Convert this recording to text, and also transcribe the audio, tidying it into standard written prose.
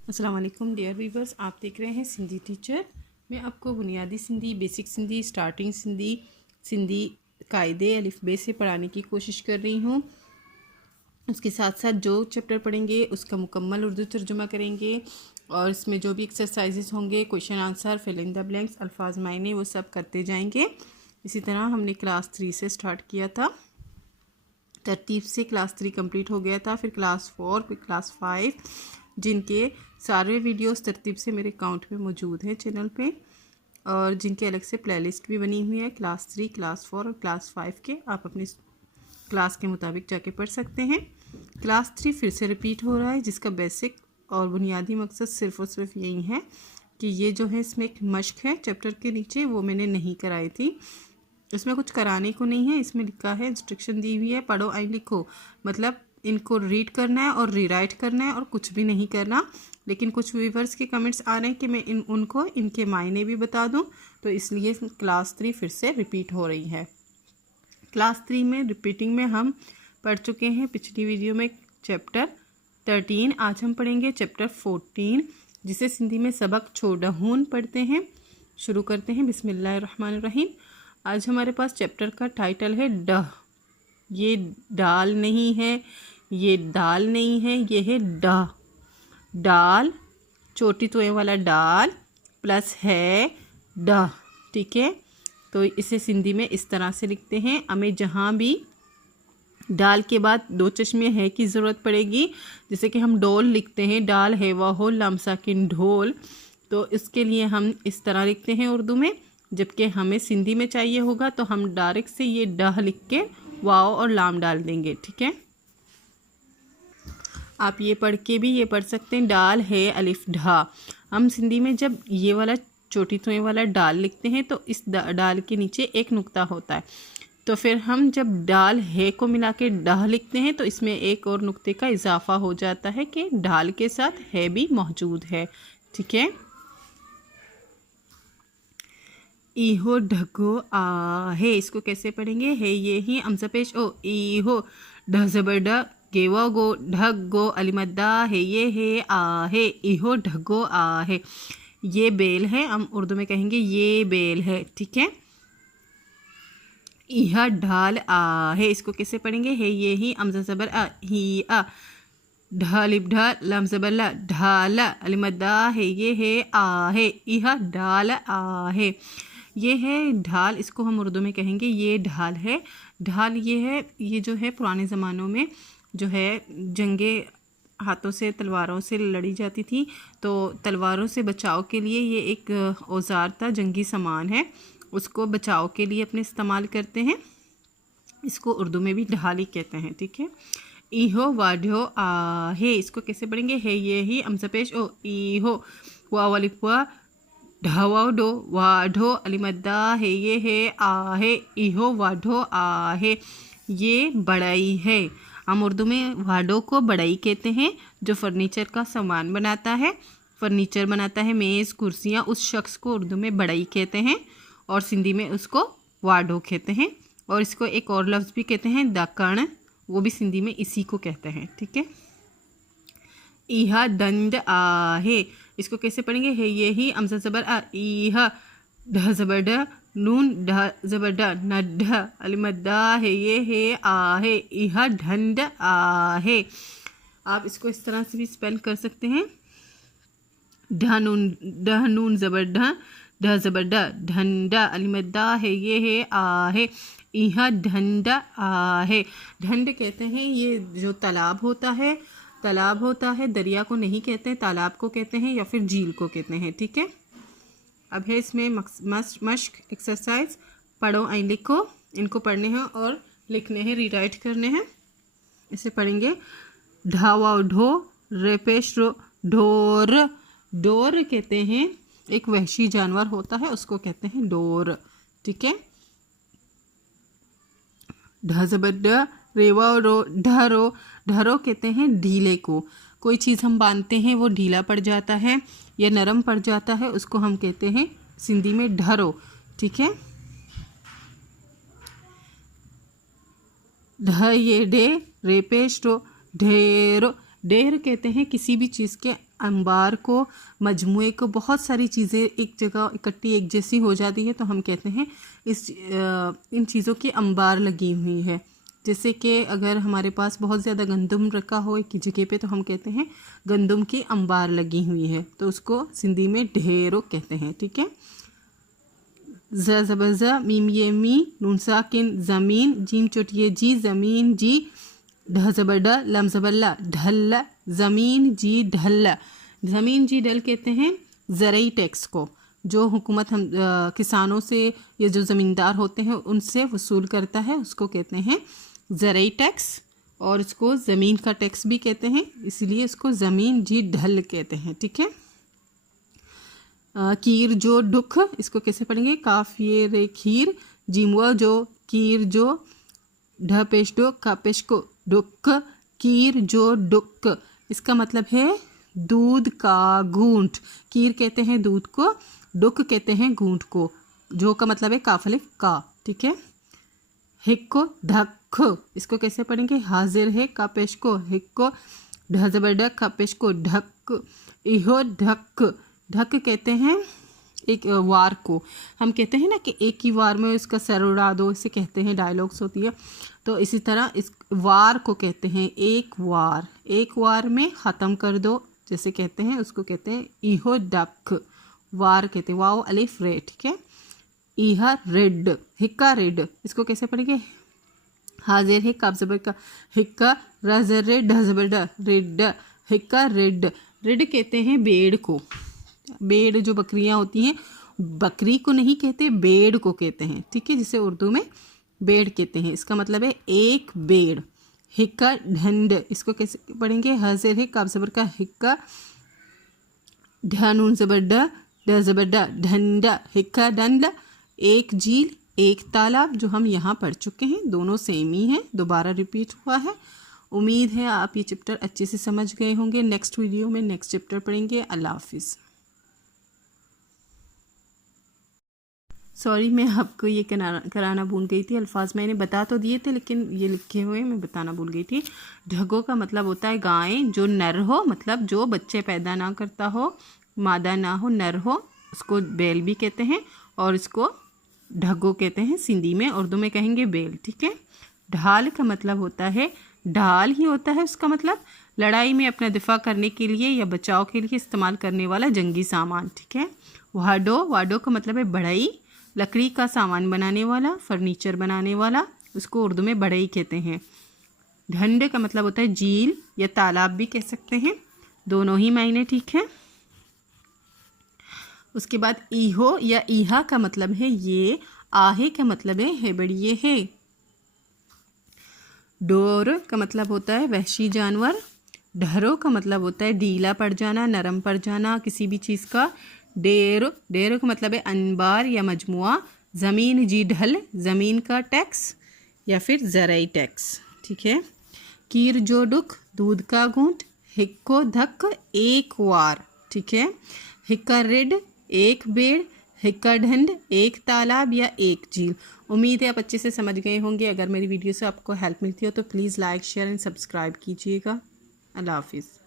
अस्सलाम वालेकुम dear viewers, आप देख रहे हैं सिंधी टीचर। मैं आपको बुनियादी सिंधी, बेसिक सिंधी, स्टार्टिंग सिंधी, सिंधी कायदे अलिफ बे से पढ़ाने की कोशिश कर रही हूँ। उसके साथ साथ जो चैप्टर पढ़ेंगे उसका मुकम्मल उर्दू तर्जुमा करेंगे और इसमें जो भी एक्सरसाइजेस होंगे, question answer, fill in the blanks, अल्फाज मायने, वो सब करते जाएंगे। इसी तरह हमने क्लास 3 से स्टार्ट किया था, तरतीब से क्लास 3 कंप्लीट हो गया था, फिर क्लास 4, फिर क्लास 5, जिनके सारे वीडियोस तरतीब से मेरे अकाउंट में मौजूद हैं चैनल पे, और जिनके अलग से प्लेलिस्ट भी बनी हुई है क्लास 3, क्लास 4 और क्लास 5 के। आप अपनी क्लास के मुताबिक जाके पढ़ सकते हैं। क्लास 3 फिर से रिपीट हो रहा है, जिसका बेसिक और बुनियादी मकसद सिर्फ़ और सिर्फ यही है कि ये जो है इसमें एक मश्क है चैप्टर के नीचे, वो मैंने नहीं कराई थी। इसमें कुछ कराने को नहीं है, इसमें लिखा है, इंस्ट्रक्शन दी हुई है, पढ़ो आई लिखो, मतलब इनको रीड करना है और रीराइट करना है और कुछ भी नहीं करना। लेकिन कुछ व्यूवर्स के कमेंट्स आ रहे हैं कि मैं उनको इनके मायने भी बता दूं, तो इसलिए क्लास 3 फिर से रिपीट हो रही है। क्लास 3 में रिपीटिंग में हम पढ़ चुके हैं पिछली वीडियो में चैप्टर 13। आज हम पढ़ेंगे चैप्टर 14, जिसे सिंधी में सबक छोड़हून पढ़ते हैं। शुरू करते हैं, बिस्मिल्लाहिर्रहमानिर्रहीम। आज हमारे पास चैप्टर का टाइटल है डह। ये डाल नहीं है, ये दाल नहीं है, ये है डह। डाल, छोटी तोय वाला डाल, प्लस है डह। ठीक है, तो इसे सिंधी में इस तरह से लिखते हैं। हमें जहाँ भी डाल के बाद दो चश्मे है की ज़रूरत पड़ेगी, जैसे कि हम डोल लिखते हैं, डाल है वाह हो लाम साकिन ढोल, तो इसके लिए हम इस तरह लिखते हैं उर्दू में। जबकि हमें सिंधी में चाहिए होगा तो हम डायरेक्ट से ये डह लिख के वाव और लाम डाल देंगे। ठीक है, आप ये पढ़ के भी ये पढ़ सकते हैं, डाल है अलिफ ढा। हम सिंधी में जब ये वाला छोटी तोय वाला डाल लिखते हैं तो इस डाल के नीचे एक नुक्ता होता है, तो फिर हम जब डाल है को मिला के डाह लिखते हैं तो इसमें एक और नुक्ते का इजाफा हो जाता है कि डाल के साथ है भी मौजूद है। ठीक है, इहो ढगो आहे, इसको कैसे पढ़ेंगे? है ये ही अमसा पेश ओ, इहो ढ जबर ढ, गेवा गो, ढग गो, अलिमद्दा है, ये है आहे, इहो ढगो आहे। ये बेल है, हम उर्दू में कहेंगे ये बेल है। ठीक है, यह ढाल आहे, इसको कैसे पढ़ेंगे? है ये ही अमजा जबर अ, ही अ, ढालिब ढ, लम जबर ल, ढाल, अलिमद्दा है, ये है आहे, यह ढाल आहे। ये है ढाल, इसको हम उर्दू में कहेंगे ये ढाल है। ढाल ये है, ये जो है पुराने ज़मानों में जो है जंगे हाथों से, तलवारों से लड़ी जाती थी, तो तलवारों से बचाव के लिए ये एक औज़ार था, जंगी सामान है, उसको बचाव के लिए अपने इस्तेमाल करते हैं। इसको उर्दू में भी ढाल ही कहते हैं। ठीक है, इहो वाढो आहे, इसको कैसे पढ़ेंगे? है ये ही अमसपेश ओ, इहो वालिपुआ ढवा डो, वाढो अलिमद्दा है, ये है आहे, इहो वाढो आहे, ये बड़ाई है। हम उर्दू में वाडो को बड़ाई कहते हैं। जो फर्नीचर का सामान बनाता है, फर्नीचर बनाता है, मेज़, कुर्सियाँ, उस शख्स को उर्दू में बड़ाई कहते हैं और सिंधी में उसको वाडो कहते हैं। और इसको एक और लफ्ज़ भी कहते हैं दकण, वो भी सिंधी में इसी को कहते हैं। ठीक है, इहा दंड आहे, इसको कैसे पढ़ेंगे? है ये ही अमसा जबर आ, इहा ढ जबर ढ, नून ढ जबर ढ, नढ, अलिमद्दा है, ये है आहे, इहा ढंड आहे। आप इसको इस तरह से भी स्पेल कर सकते हैं, ढ नून जबर ढ, ढ जबर ढ, ढंडा, अलिमद्दा है, ये है आहे, इहा ढंड आहे। ढंड कहते हैं ये जो तालाब होता है, तालाब होता है, दरिया को नहीं कहते, तालाब को कहते हैं या फिर झील को कहते हैं। ठीक है, अब है इसमें मश्क एक्सरसाइज, पढ़ो आई लिखो। इनको पढ़ने हैं और लिखने हैं, रीराइट करने हैं। इसे पढ़ेंगे, ढावा ढो, रेपेश रो, ढोर। डोर कहते हैं, एक वहशी जानवर होता है, उसको कहते हैं डोर। ठीक है, ढ जबर ड, रेवा रो, ढरो। ढरो कहते हैं ढीले को, कोई चीज़ हम बांधते हैं वो ढीला पड़ जाता है या नरम पड़ जाता है, उसको हम कहते हैं सिंधी में ढरो। ठीक है, ढ ये डे, रेपेश रो, ढेरो, ढेर कहते हैं किसी भी चीज़ के अंबार को, मजमुए को, बहुत सारी चीज़ें एक जगह इकट्ठी एक जैसी हो जाती है तो हम कहते हैं इन चीज़ों की अंबार लगी हुई है। जैसे कि अगर हमारे पास बहुत ज़्यादा गंदम रखा हो एक जगह पे तो हम कहते हैं गंदम की अंबार लगी हुई है, तो उसको सिंधी में ढेरो कहते हैं। ठीक है। ज ज़बर ज़, मीम ये मी, नून साकिन ज़मीन, जीम चोटिए जी, ज़मीन जी, ढ ज़बर ड, लम ज़बर ल, ढल, ज़मीन जी ढल। ज़मीन जी ढल कहते हैं ज़रई टैक्स को, जो हुकूमत हम किसानों से या जो ज़मींदार होते हैं उनसे वसूल करता है, उसको कहते हैं ज़रई टैक्स, और इसको ज़मीन का टैक्स भी कहते हैं, इसलिए इसको ज़मीन जी ढल कहते हैं। ठीक है। कीर जो डुख, इसको कैसे पढ़ेंगे? काफ ये रे खीर, जिमुआ जो, कीर जो, ढ पेश डो, का पेश को डुक, कीर जो डुक, इसका मतलब है दूध का घूंट। कीर कहते हैं दूध को, डुक कहते हैं घूंट को, जो का मतलब है काफ अलिफ का। ठीक है। हिक्को ढक, इसको कैसे पढ़ेंगे? हाजिर है का पेश को हिक्को, ढ ज़बर ढ, का पेश को ढक, इहो ढक। ढक कहते हैं एक वार को, हम कहते हैं ना कि एक ही वार में इसका सर उड़ा दो, इसे कहते हैं डायलॉग्स होती है, तो इसी तरह इस वार को कहते हैं एक वार, एक वार में ख़त्म कर दो जैसे कहते हैं, उसको कहते हैं इहो डक, वार कहते हैं, वाओ अलिफ रे। ठीक है। इहा रेड, हिक्का रेड, इसको कैसे पढ़ेंगे? हाजिर है काफ ज़बर का, हिक्का रज़र रे, ढ ज़बर ड, रेड, हिक्का रेड। रेड कहते हैं बेड़ को, बेड़ जो बकरियां होती हैं, बकरी को नहीं कहते, बेड़ को कहते हैं। ठीक है। जिसे उर्दू में बेड़ कहते हैं, इसका मतलब है एक बेड़। हिक्का ढंड, इसको कैसे पढ़ेंगे? हाजिर है काफ ज़बर का हिक्का, ढ नून ज़बर ड, ड ज़बर ड, ढंडा, हिक्का डंड। एक झील, एक तालाब, जो हम यहाँ पढ़ चुके हैं, दोनों सेम ही हैं, दोबारा रिपीट हुआ है। उम्मीद है आप ये चैप्टर अच्छे से समझ गए होंगे। नेक्स्ट वीडियो में नेक्स्ट चैप्टर पढ़ेंगे। अल्लाह हाफिज़। सॉरी, मैं आपको ये कराना भूल गई थी, अल्फाज मैंने बता तो दिए थे लेकिन ये लिखे हुए मैं बताना भूल गई थी। ढगो का मतलब होता है गाय, जो नर हो, मतलब जो बच्चे पैदा ना करता हो, मादा ना हो, नर हो, उसको बैल भी कहते हैं, और इसको ढगो कहते हैं सिंधी में, उर्दू में कहेंगे बैल। ठीक है। ढाल का मतलब होता है, ढाल ही होता है उसका मतलब, लड़ाई में अपना दिफा करने के लिए या बचाव के लिए इस्तेमाल करने वाला जंगी सामान। ठीक है। वाडो, वाडो का मतलब है बढ़ई, लकड़ी का सामान बनाने वाला, फर्नीचर बनाने वाला, उसको उर्दू में बढ़ई कहते हैं। ढंड का मतलब होता है झील या तालाब भी कह सकते हैं, दोनों ही मायने ठीक है। उसके बाद ईहो या ईहा का मतलब है ये, आहे का मतलब है बढ़िए है। डोर का मतलब होता है वहशी जानवर। ढरो का मतलब होता है ढीला पड़ जाना, नरम पड़ जाना किसी भी चीज़ का। डेरो, डेरो का मतलब है अनबार या मजमुआ। ज़मीन जी ढल, ज़मीन का टैक्स या फिर ज़रई टैक्स। ठीक है। कीर जो डुक, दूध का घूंट। हिक्को धक, एक वार। ठीक है। हिक्का रेड, एक बेड़। हिक्का ढंड, एक तालाब या एक झील। उम्मीद है आप अच्छे से समझ गए होंगे। अगर मेरी वीडियो से आपको हेल्प मिलती हो तो please like, share and subscribe कीजिएगा। अल्लाह हाफिज़।